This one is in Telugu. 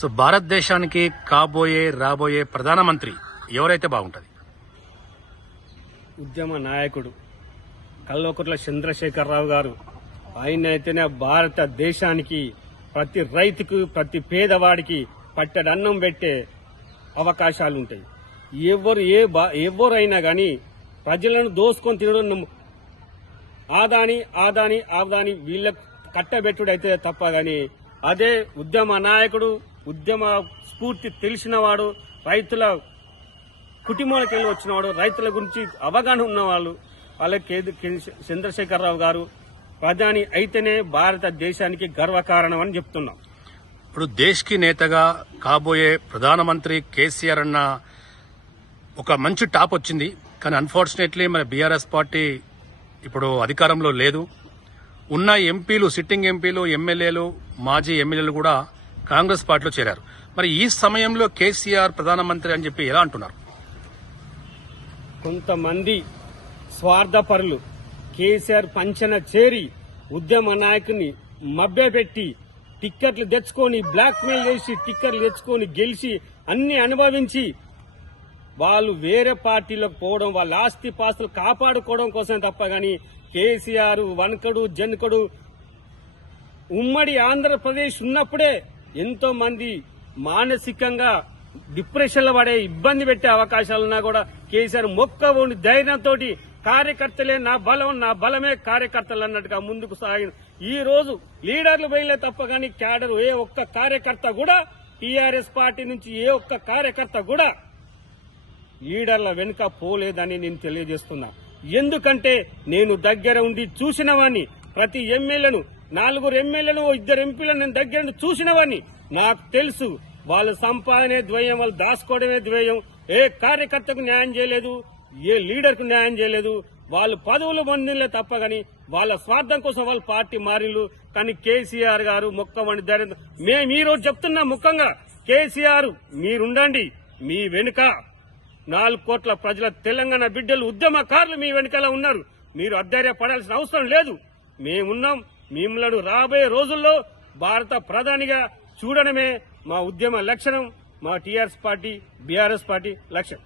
సో భారతదేశానికి రాబోయే ప్రధానమంత్రి ఎవరైతే బాగుంటది? ఉద్యమ నాయకుడు కల్వకుట్ల చంద్రశేఖరరావు గారు. ఆయన అయితేనే భారతదేశానికి ప్రతి రైతుకు ప్రతి పేదవాడికి పట్టెడన్నం పెట్టే అవకాశాలుంటాయి. ఎవరైనా గాని ప్రజలను దోసుకొని తినడం ఆదాని వీళ్ళకు కట్టబెట్టుడైతే తప్ప గాని అదే ఉద్యమ నాయకుడు, ఉద్యమ స్ఫూర్తి తెలిసినవాడు, రైతుల కుటుంబాలకు వెళ్ళి వచ్చినవాడు, రైతుల గురించి అవగాహన ఉన్నవాళ్ళు, వాళ్ళకి చంద్రశేఖరరావు గారు ప్రధాని అయితేనే భారతదేశానికి గర్వకారణం అని చెప్తున్నాం. ఇప్పుడు దేశ్కి నేతగా కాబోయే ప్రధానమంత్రి కేసీఆర్ అన్న ఒక మంచి టాప్ వచ్చింది. కానీ అన్ఫార్చునేట్లీ మన బీఆర్ఎస్ పార్టీ ఇప్పుడు అధికారంలో లేదు. ఉన్న ఎంపీలు, సిట్టింగ్ ఎంపీలు, ఎమ్మెల్యేలు, మాజీ ఎమ్మెల్యేలు కూడా కాంగ్రెస్ పార్టీలో చేరారు. మరి ఈ సమయంలో కేసీఆర్ ప్రధానమంత్రి అని చెప్పి ఎలా అంటున్నారు? కొంతమంది స్వార్థపరులు కేసీఆర్ పంచన చేరి ఉద్యమ నాయకుని మభ్యపెట్టి టిక్కెట్లు తెచ్చుకొని బ్లాక్ మెయిల్ చేసి టిక్కెట్లు తెచ్చుకొని గెలిచి అన్ని అనుభవించి వాళ్ళు వేరే పార్టీలకు పోవడం, వాళ్ళ ఆస్తి పాస్తులు కాపాడుకోవడం కోసం తప్ప గాని కేసీఆర్ వనకడు జనకడు ఉమ్మడి ఆంధ్రప్రదేశ్ ఉన్నప్పుడే ఎంతో మంది మానసికంగా డిప్రెషన్లో పడే ఇబ్బంది పెట్టే అవకాశాలున్నా కూడా కేసీఆర్ మొక్కవోని ధైర్యంతో కార్యకర్తలే నా బలమే కార్యకర్తలు అన్నట్టుగా ముందుకు సాగిన ఈ రోజు లీడర్లు బయలే తప్ప గాని క్యాడర్ ఏ ఒక్క కార్యకర్త కూడా టీఆర్ఎస్ పార్టీ నుంచి ఏ ఒక్క కార్యకర్త కూడా లీడర్ల వెనుక పోలేదని నేను తెలియజేస్తున్నా. ఎందుకంటే నేను దగ్గర ఉండి చూసినవాణ్ణి, ప్రతి ఎమ్మెల్యేను 4 ఎమ్మెల్యేలు 2 ఎంపీలను నేను దగ్గర ఉండి చూసినవాణ్ణి. నాకు తెలుసు వాళ్ళ సంపాదనే ద్వయం, వాళ్ళు దాచుకోవడమే ద్వయం. ఏ కార్యకర్తకు న్యాయం చేయలేదు, ఏ లీడర్ కు న్యాయం చేయలేదు. వాళ్ళు పదవులు పొందిలే తప్ప గాని వాళ్ళ స్వార్థం కోసం వాళ్ళు పార్టీ మారిలు. కానీ కేసీఆర్ గారు మొక్కమని ధైర్యం మేము ఈ రోజు చెప్తున్నా ముఖ్యంగా కేసీఆర్ మీరుండండి, మీ వెనుక 4 కోట్ల ప్రజల తెలంగాణ బిడ్డలు ఉద్యమకారులు మీ వెనుకలా ఉన్నారు. మీరు అధైర్యపడాల్సిన అవసరం లేదు. మేమున్నాం. మిమ్మల్ని రాబోయే రోజుల్లో భారత ప్రధానిగా చూడడమే మా ఉద్యమ లక్షణం, మా టీఆర్ఎస్ పార్టీ బీఆర్ఎస్ పార్టీ లక్ష్యం.